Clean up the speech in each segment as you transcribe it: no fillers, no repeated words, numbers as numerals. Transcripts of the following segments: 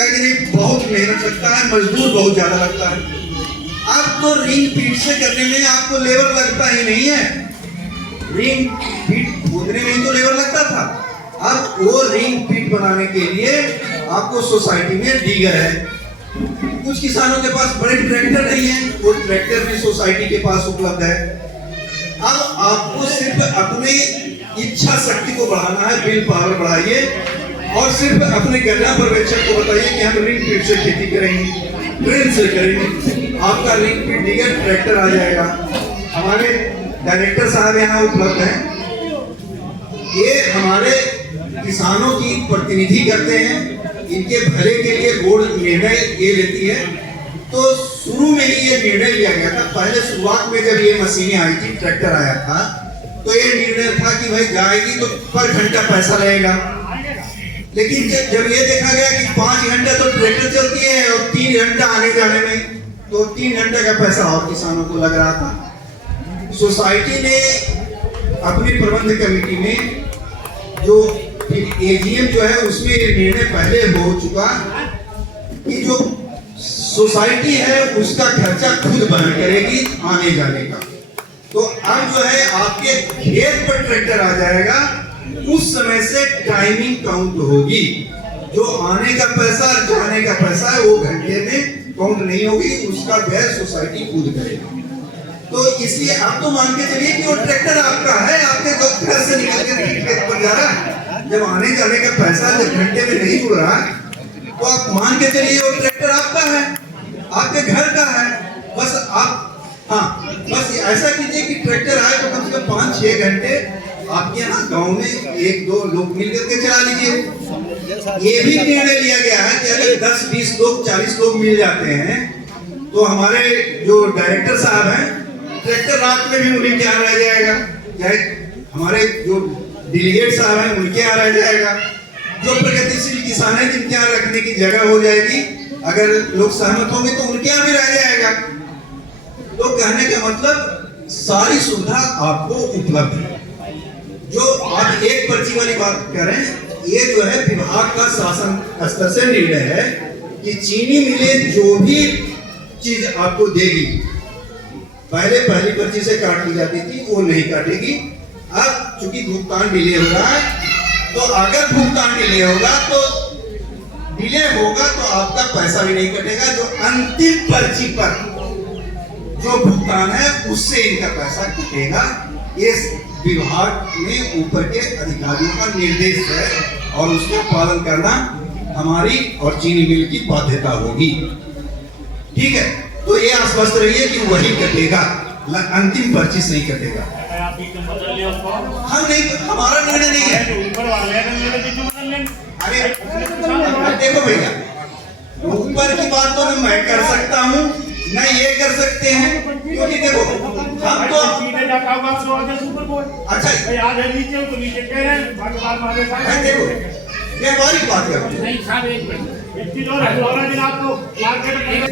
क्या कि नहीं, बहुत मेहनत लगता है, मजदूर बहुत ज्यादा लगता है। अब तो रिंग पीट से करने में आपको लेबर लगता ही नहीं है। रिंग पीट खोदने में ही तो लेबर लगता था। अब वो रिंग पीट बनाने के लिए आपको सोसाइटी में डीगर है। कुछ किसानों के पास बड़े ट्रैक्टर नहीं है, वो ट्रैक्टर भी सोसाइटी के पास उपलब्ध है। अब आपको सिर्फ अपनी इच्छा शक्ति को बढ़ाना है, विल पावर बढ़ाइए और सिर्फ अपने गन्ना पर्यवेक्षक को बताइए कि हम रिंग पीट से खेती करेंगे, ड्रिल से करेंगे, आपका रिंग पीट डीगर ट्रैक्टर आ जाएगा। हमारे डायरेक्टर साहब यहाँ उपलब्ध हैं। ये हमारे किसानों की प्रतिनिधि करते हैं, इनके भले के लिए बोर्ड निर्णय ये लेती है। तो शुरू में ही ये निर्णय लिया गया था। पहले शुरुआत में जब ये मशीनें आई थी, ट्रैक्टर आया था, तो ये निर्णय था कि भाई जाएगी तो पर घंटा पैसा रहेगा। लेकिन जब ये देखा गया कि 5 घंटा तो ट्रैक्टर चलती है और 3 घंटा आने जाने में, तो 3 घंटे का पैसा और किसानों को लग रहा था। सोसाइटी ने अपनी प्रबंध कमेटी में जो एजीएम जो है उसमें निर्णय पहले हो चुका कि जो सोसाइटी है उसका खर्चा खुद वहन करेगी आने जाने का। तो अब जो है आपके खेत पर ट्रैक्टर आ जाएगा, उस समय से टाइमिंग काउंट होगी। जो आने का पैसा और जाने का पैसा है वो घंटे में काउंट नहीं होगी, उसका व्यय सोसाइटी खुद करेगी। तो इसलिए आप तो मान के चलिए कि वो ट्रैक्टर आपका है, आपके घर से निकल के खेत पर जा रहा है। जब आने जाने का पैसा जब घंटे में नहीं जुड़ रहा तो आप मान के चलिए वो ट्रैक्टर आपका है, आपके घर का है। बस आप बस ऐसा कीजिए कि ट्रैक्टर आए तो कम से कम 5-6 घंटे आपके यहाँ गांव में 1-2 लोग मिल करके चला लीजिए। ये भी निर्णय लिया गया है कि अगर 10-20 लोग 40 लोग मिल जाते हैं तो हमारे जो डायरेक्टर साहब हैं, ट्रैक्टर रात में भी उन्हीं के यहाँ रह जाएगा, चाहे हमारे जो डेलीगेट साहब हैं उनके यहाँ रह जाएगा। जो प्रगतिशील किसान है जिनके यहाँ रखने की जगह हो जाएगी, अगर लोग सहमत होंगे तो उनके यहाँ भी रह जाएगा। तो कहने का मतलब सारी सुविधा आपको उपलब्ध है। जो आप एक पर्ची वाली बात करें, ये जो है विभाग का शासन स्तर से निर्णय है कि चीनी मिलें जो भी चीज आपको देगी, पहले पहली पर्ची से काट ली जाती थी, वो नहीं काटेगी। अब चूंकि भुगतान डिले हो रहा है, तो अगर भुगतान डिले होगा तो आपका पैसा भी नहीं कटेगा। जो अंतिम पर्ची पर जो भुगतान है उससे इनका पैसा कटेगा। ये विभाग में ऊपर के अधिकारियों का निर्देश है और उसको पालन करना हमारी और चीनी मिल की बाध्यता होगी। ठीक है, तो ये आश्वस्त रहिए कि वही कटेगा, अंतिम पर्ची से नहीं कटेगा। हम नहीं, हमारा निर्णय नहीं है। अरे देखो भैया, ऊपर की बात तो मैं कर सकता हूँ, न ये कर सकते हैं, क्योंकि देखो हम तो अच्छा देखो व्यापारिक बात है,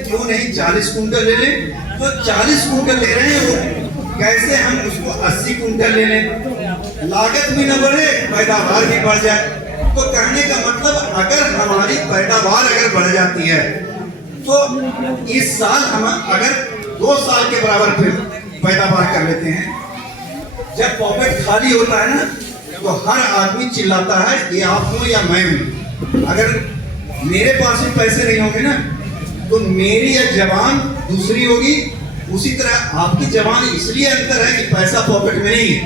क्यों नहीं 40 कुंटल ले लें, तो 40 कुंटल ले रहे हैं वो, कैसे हम उसको 80 कुंटल ले लें, लागत भी न बढ़े, पैदावार भी बढ़ जाए। तो कहने का मतलब अगर हमारी पैदावार अगर बढ़ जाती है तो इस साल हम अगर 2 साल के बराबर फिर पैदावार कर लेते हैं। जब पॉकेट खाली होता है ना, तो हर आदमी चिल्लाता है, ये आप हो या मैं हूं। अगर मेरे पास भी पैसे नहीं होंगे ना, तो मेरी यह जवान दूसरी होगी। उसी तरह आपकी जवान इसलिए अंतर है कि पैसा पॉकेट में नहीं है।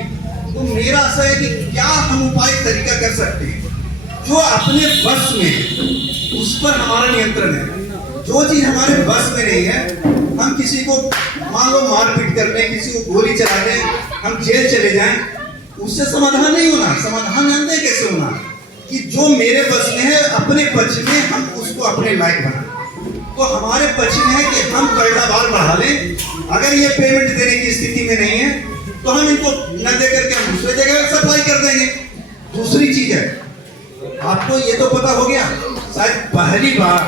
तो मेरा आशा है कि क्या हम उपाय तरीका कर सकते हैं जो अपने बस में है, उस पर हमारा नियंत्रण है। जो चीज हमारे बस में नहीं है, हम किसी को मान लो मारपीट कर लें, किसी को गोली चला दें, हम जेल चले जाएं, उससे समाधान नहीं होना। समाधान जानते कैसे होना कि जो मेरे बस में है, अपने पक्ष में हम उसको अपने लायक बना। तो हमारे पक्ष में है कि हम पैदावार बढ़ा लें। अगर ये पेमेंट देने की स्थिति में नहीं है तो हम इनको न दे करके हम दूसरे जगह सप्लाई कर देंगे। दूसरी चीज है, आपको ये तो पता हो गया, शायद पहली बार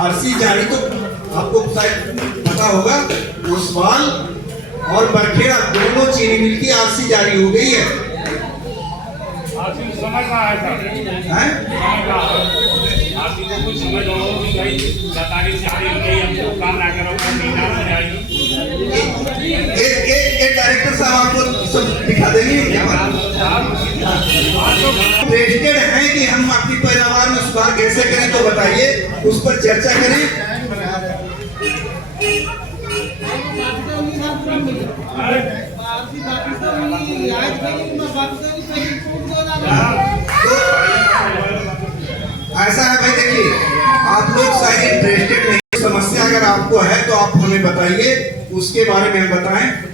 आरसी जारी तो आपको शायद पता होगा, ओसवाल और बरखेड़ा दोनों चीनी मिल की आरसी जारी हो गई है। कुछ समझ लो कि भाई 47 से आगे नहीं हमको काम ना करो महीना हो जाएगी। एक डायरेक्टर साहब आपको सब दिखा देंगे क्या इंटरेस्टेड हैं कि हम आपकी पैदावार में सुधार कैसे करें, तो बताइए, उस पर चर्चा करें। ऐसा है भाई, देखिए आप लोग शायद इंटरेस्टेड नहीं, समस्या अगर आपको है तो आप हमें बताइए, उसके बारे में हम बताएं।